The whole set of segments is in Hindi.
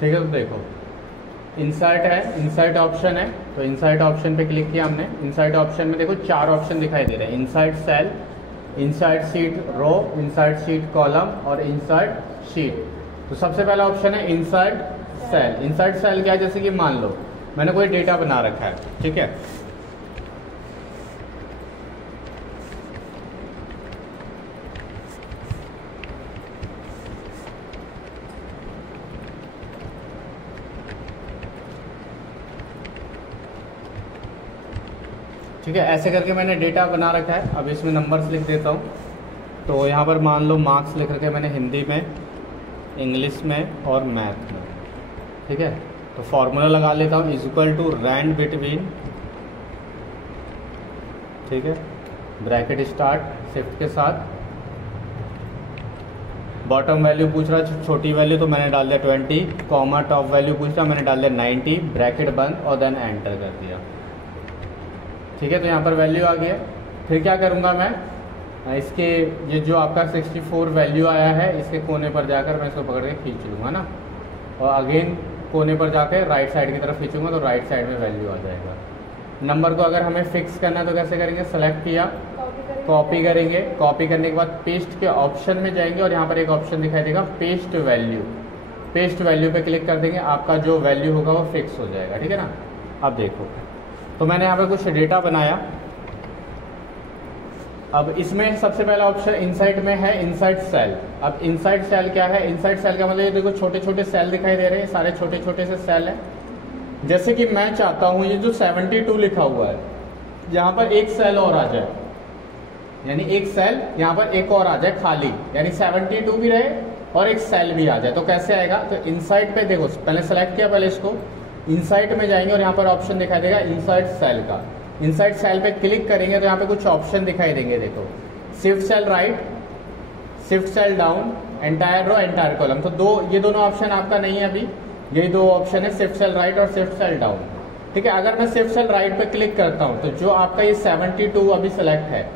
ठीक है, तो देखो इंसर्ट है, इंसर्ट ऑप्शन है, तो इंसर्ट ऑप्शन पे क्लिक किया हमने। इंसर्ट ऑप्शन में देखो 4 ऑप्शन दिखाई दे रहे हैं, इंसर्ट सेल, इंसर्ट शीट रो, इंसर्ट शीट कॉलम और इंसर्ट शीट। तो सबसे पहला ऑप्शन है इंसर्ट सेल। इंसर्ट सेल क्या है, जैसे कि मान लो मैंने कोई डेटा बना रखा है, ठीक है, ठीक है, ऐसे करके मैंने डेटा बना रखा है। अब इसमें नंबर्स लिख देता हूँ। तो यहाँ पर मान लो मार्क्स लिख रखे मैंने हिंदी में, इंग्लिश में और मैथ में, ठीक है। तो फॉर्मूला लगा लेता हूँ, is equal to rand between, ठीक है, ब्रैकेट स्टार्ट शिफ्ट के साथ, बॉटम वैल्यू पूछ रहा छोटी वैल्यू तो मैंने डाल दिया 20, कॉमा टॉप वैल्यू पूछ रहा मैंने डाल दिया 90, ब्रैकेट बंद और देन एंटर कर दिया, ठीक है। तो यहाँ पर वैल्यू आ गया। फिर क्या करूँगा मैं, इसके ये जो आपका 64 वैल्यू आया है इसके कोने पर जाकर मैं इसको पकड़ के खींच लूँगा ना, और अगेन कोने पर जाकर राइट साइड की तरफ खींचूंगा तो राइट साइड में वैल्यू आ जाएगा। नंबर को अगर हमें फिक्स करना है तो कैसे करेंगे, सेलेक्ट किया, कॉपी करेंगे, कॉपी करने के बाद पेस्ट के ऑप्शन में जाएंगे और यहाँ पर एक ऑप्शन दिखाई देगा पेस्ट वैल्यू। पेस्ट वैल्यू पे क्लिक कर देंगे, आपका जो वैल्यू होगा वो फिक्स हो जाएगा, ठीक है ना। अब देखो, तो मैंने यहाँ पर कुछ डेटा बनाया। अब इसमें सबसे पहला ऑप्शन इनसाइट में है इनसाइट सेल। अब इनसाइट सेल क्या है, इनसाइट सेल का मतलब ये देखो छोटे छोटे सेल दिखाई दे रहे हैं, सारे छोटे छोटे से सेल हैं। जैसे कि मैं चाहता हूँ ये जो 72 लिखा हुआ है यहाँ पर एक सेल और आ जाए, यानी एक सेल यहाँ पर एक और आ जाए खाली, यानी 72 भी रहे और एक सेल भी आ जाए। तो कैसे आएगा, तो इनसाइट पे देखो, पहले सेलेक्ट किया, पहले इसको इनसाइट में जाएंगे और यहाँ पर ऑप्शन दिखाई देगा इनसाइट सेल का। इनसाइट सेल पे क्लिक करेंगे तो यहाँ पे कुछ ऑप्शन दिखाई देंगे, देखो shift cell right, shift cell down, entire row, entire column. तो ये दोनों ऑप्शन आपका नहीं है अभी, यही 2 ऑप्शन है, शिफ्ट सेल राइट और शिफ्ट सेल डाउन, ठीक है। अगर मैं शिफ्ट सेल राइट पे क्लिक करता हूँ तो जो आपका ये 72 अभी सेलेक्ट है,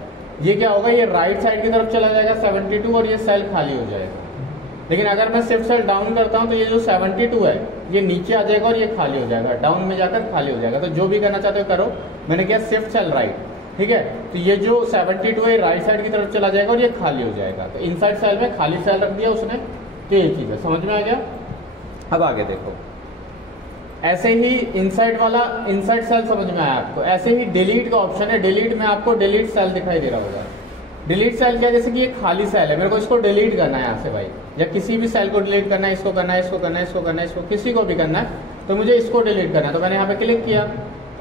ये क्या होगा, ये राइट साइड की तरफ चला जाएगा 72 और ये सेल खाली हो जाएगा। लेकिन अगर मैं शिफ्ट सेल डाउन करता हूँ तो ये जो 72 है ये नीचे आ जाएगा और ये खाली हो जाएगा, डाउन में जाकर खाली हो जाएगा। तो जो भी करना चाहते हो करो, मैंने किया शिफ्ट सेल राइट, ठीक है। तो ये जो 72 है राइट साइड की तरफ चला जाएगा और ये खाली हो जाएगा। तो इनसाइड सेल में खाली सेल रख दिया उसने, तो ये चीज़ है, समझ में आ गया। अब आगे देखो, ऐसे ही इनसाइड वाला इनसाइड सेल समझ में आया आपको। ऐसे ही डिलीट का ऑप्शन है, डिलीट में आपको डिलीट सेल दिखाई दे रहा होगा। डिलीट सेल क्या है, जैसे कि ये खाली सेल है, मेरे को इसको डिलीट करना है यहाँ से भाई, या किसी भी सेल को डिलीट करना है, इसको करना है, इसको करना है, इसको करना है, इसको किसी को भी करना है, तो मुझे इसको डिलीट करना है। तो मैंने यहाँ पे क्लिक किया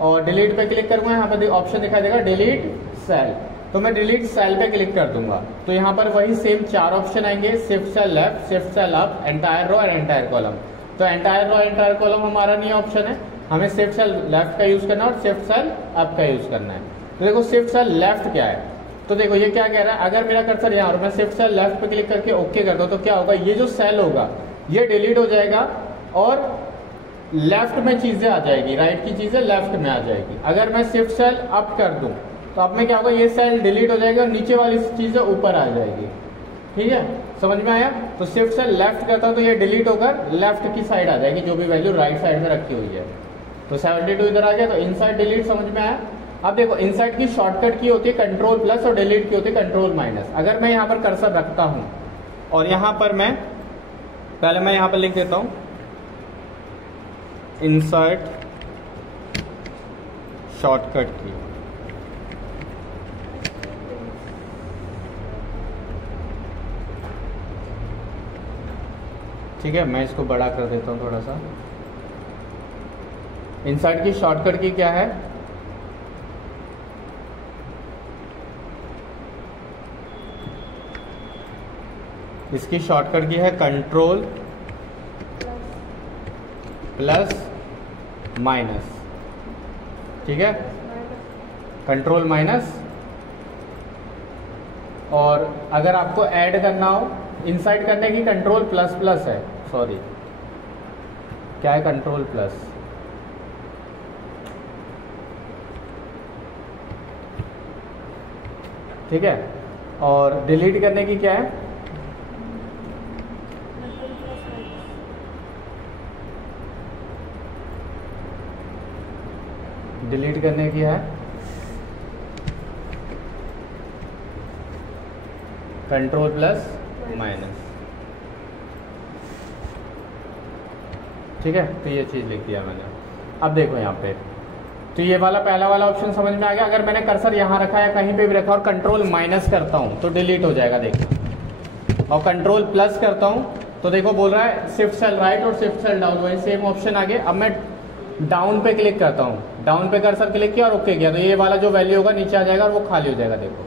और डिलीट पे क्लिक करूंगा, यहाँ पे ऑप्शन दिखाई देगा डिलीट सेल, तो मैं डिलीट सेल पे क्लिक कर दूंगा। तो यहाँ पर वही सेम 4 ऑप्शन आएंगे, shift cell left, shift cell up, entire row और एंटायर कॉलम। तो एंटायर रो एंटायर कॉलम हमारा नहीं ऑप्शन है, हमें शिफ्ट सेल लेफ्ट का यूज करना है और शिफ्ट सेल अप का यूज करना है। तो देखो शिफ्ट सेल लेफ्ट क्या है, तो देखो ये क्या कह रहा है, अगर मेरा कर्सर यहाँ और मैं शिफ्ट सेल लेफ्ट पे क्लिक करके ओके करता हूँ तो क्या होगा, ये जो सेल होगा ये डिलीट हो जाएगा और लेफ्ट में चीजें आ जाएगी, राइट की चीजें लेफ्ट में आ जाएगी। अगर मैं शिफ्ट सेल अप कर दूं तो अब में क्या होगा, ये सेल डिलीट हो जाएगा और नीचे वाली चीजें ऊपर आ जाएगी, ठीक है, समझ में आया। तो शिफ्ट सेल लेफ्ट करता हूं तो ये डिलीट होकर लेफ्ट की साइड आ जाएगी, जो भी वैल्यू राइट साइड में रखी हुई है। तो 72 इधर आ गया, तो इनसाइड डिलीट समझ में आया। अब देखो इनसाइड की शॉर्टकट की होती है कंट्रोल प्लस और डिलीट की होती है कंट्रोल माइनस। अगर मैं यहाँ पर कर्सर रखता हूँ और यहाँ पर मैं पहले मैं यहाँ पर लिख देता हूँ इंसर्ट शॉर्टकट की, ठीक है, मैं इसको बड़ा कर देता हूँ थोड़ा सा। इंसर्ट की शॉर्टकट की क्या है, इसकी शॉर्टकट की है कंट्रोल प्लस माइनस, ठीक है, कंट्रोल माइनस। और अगर आपको ऐड करना हो इनसाइड करने की, कंट्रोल प्लस प्लस है, सॉरी क्या है, कंट्रोल प्लस, ठीक है। और डिलीट करने की क्या है, डिलीट करने की है कंट्रोल प्लस माइनस, ठीक है। तो ये चीज़ लिख दिया मैंने। अब देखो यहाँ पे, तो ये वाला पहला वाला ऑप्शन समझ में आ गया। अगर मैंने कर्सर यहाँ रखा या कहीं पे भी रखा और कंट्रोल माइनस करता हूँ तो डिलीट हो जाएगा, देखो। और कंट्रोल प्लस करता हूँ तो देखो बोल रहा है शिफ्ट सेल राइट और शिफ्ट सेल डाउन, वही सेम ऑप्शन आगे। अब मैं डाउन पे क्लिक करता हूँ, डाउन पे कर्सर क्लिक किया और ओके किया, तो ये वाला जो वैल्यू होगा नीचे आ जाएगा और वो खाली हो जाएगा, देखो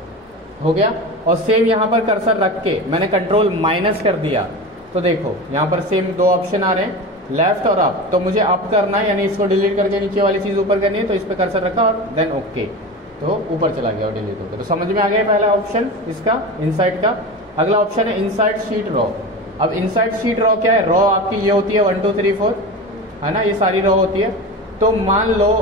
हो गया। और सेम यहाँ पर कर्सर रख के मैंने कंट्रोल माइनस कर दिया तो देखो यहाँ पर सेम दो ऑप्शन आ रहे हैं, लेफ्ट और अप। तो मुझे अप करना है, यानी इसको डिलीट करके नीचे वाली चीज ऊपर करनी है, तो इस पे कर्सर रखा और देन ओके, तो ऊपर चला गया और डिलीट हो गया। तो समझ में आ गया पहला ऑप्शन इसका इनसाइड का। अगला ऑप्शन है इनसाइड शीट रॉ। अब इनसाइड शीट रॉ क्या है? रॉ आपकी ये होती है 1 2 3 4, है ना, ये सारी रॉ होती है। तो मान लो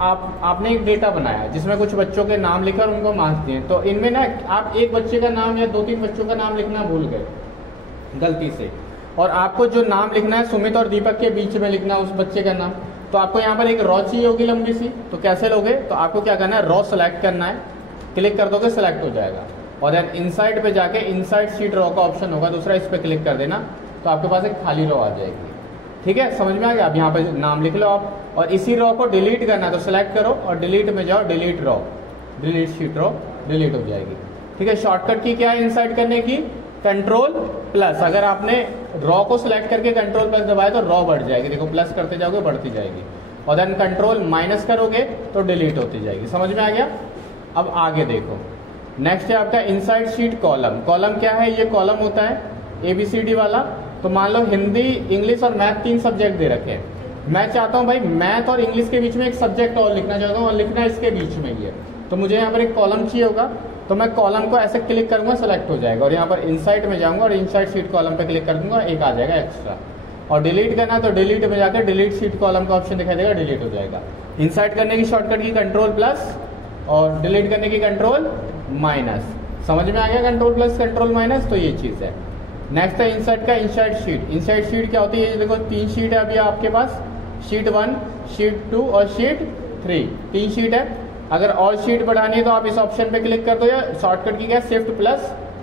आपने एक डेटा बनाया जिसमें कुछ बच्चों के नाम लिखे और उनको मार्क्स दिए, तो इनमें ना आप एक बच्चे का नाम या 2 3 बच्चों का नाम लिखना भूल गए गलती से, और आपको जो नाम लिखना है सुमित और दीपक के बीच में लिखना उस बच्चे का नाम, तो आपको यहाँ पर एक रॉ चाहिए होगी लंबी सी। तो कैसे लोगे? तो आपको क्या करना है, रॉ सेलेक्ट करना है, क्लिक कर दोगे सेलेक्ट हो जाएगा, और देन इनसाइड पे जाके इनसाइड शीट रॉ का ऑप्शन होगा दूसरा, इस पर क्लिक कर देना तो आपके पास एक खाली रॉ आ जाएगी। ठीक है, समझ में आ गया? अब यहाँ पे नाम लिख लो आप, और इसी रॉ को डिलीट करना है तो सेलेक्ट करो और डिलीट में जाओ, delete raw, delete sheet raw, delete हो जाएगी। ठीक है, शॉर्टकट की क्या है इनसाइड करने की? Control plus. अगर आपने रॉ को सिलेक्ट करके कंट्रोल प्लस दबाया तो रॉ बढ़ जाएगी, देखो प्लस करते जाओगे बढ़ती जाएगी, और देन कंट्रोल माइनस करोगे तो डिलीट होती जाएगी। समझ में आ गया? अब आगे देखो, नेक्स्ट है आपका इनसाइड शीट कॉलम। कॉलम क्या है? ये कॉलम होता है ABCD वाला। तो मान लो हिंदी, इंग्लिश और मैथ 3 सब्जेक्ट दे रखे हैं, मैं चाहता हूँ भाई मैथ और इंग्लिश के बीच में एक सब्जेक्ट और लिखना चाहता हूँ और लिखना इसके बीच में ही है, तो मुझे यहाँ पर एक कॉलम चाहिए होगा। तो मैं कॉलम को ऐसे क्लिक करूंगा, सेलेक्ट हो जाएगा, और यहाँ पर इनसाइड में जाऊंगा और इनसाइड शीट कॉलम पे क्लिक कर दूंगा, एक आ जाएगा एक्स्ट्रा। और डिलीट करना तो डिलीट में जाकर डिलीट शीट कॉलम का ऑप्शन दिखाई देगा, डिलीट हो जाएगा। इनसाइड करने की शॉर्टकट की कंट्रोल प्लस और डिलीट करने की कंट्रोल माइनस। समझ में आ गया? कंट्रोल प्लस कंट्रोल माइनस, तो ये चीज है। नेक्स्ट है इनसाइड का इनसाइड शीट। इनसाइड शीट क्या होती है? ये देखो 3 शीट है अभी आपके पास, शीट 1, शीट 2 और शीट 3, 3 शीट है। अगर और शीट बढ़ानी है तो आप इस ऑप्शन पे क्लिक कर दो, या शॉर्टकट की क्या है शिफ्ट प्लस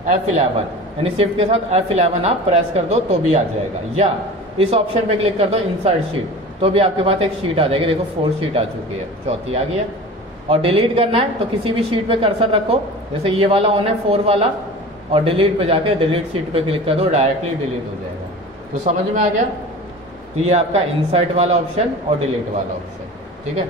F11, यानी शिफ्ट के साथ F11 आप प्रेस कर दो तो भी आ जाएगा, या इस ऑप्शन पे क्लिक कर दो इनसाइड शीट तो भी आपके पास एक शीट आ जाएगी। देखो 4 शीट आ चुकी है, चौथी आ गई है। और डिलीट करना है तो किसी भी शीट पे कर्सर रखो, जैसे ये वाला ऑन है 4 वाला, और डिलीट पे जाके डिलीट शीट पे क्लिक कर दो, डायरेक्टली डिलीट हो जाएगा। तो समझ में आ गया? तो ये आपका इनसाइड वाला ऑप्शन और डिलीट वाला ऑप्शन, ठीक है।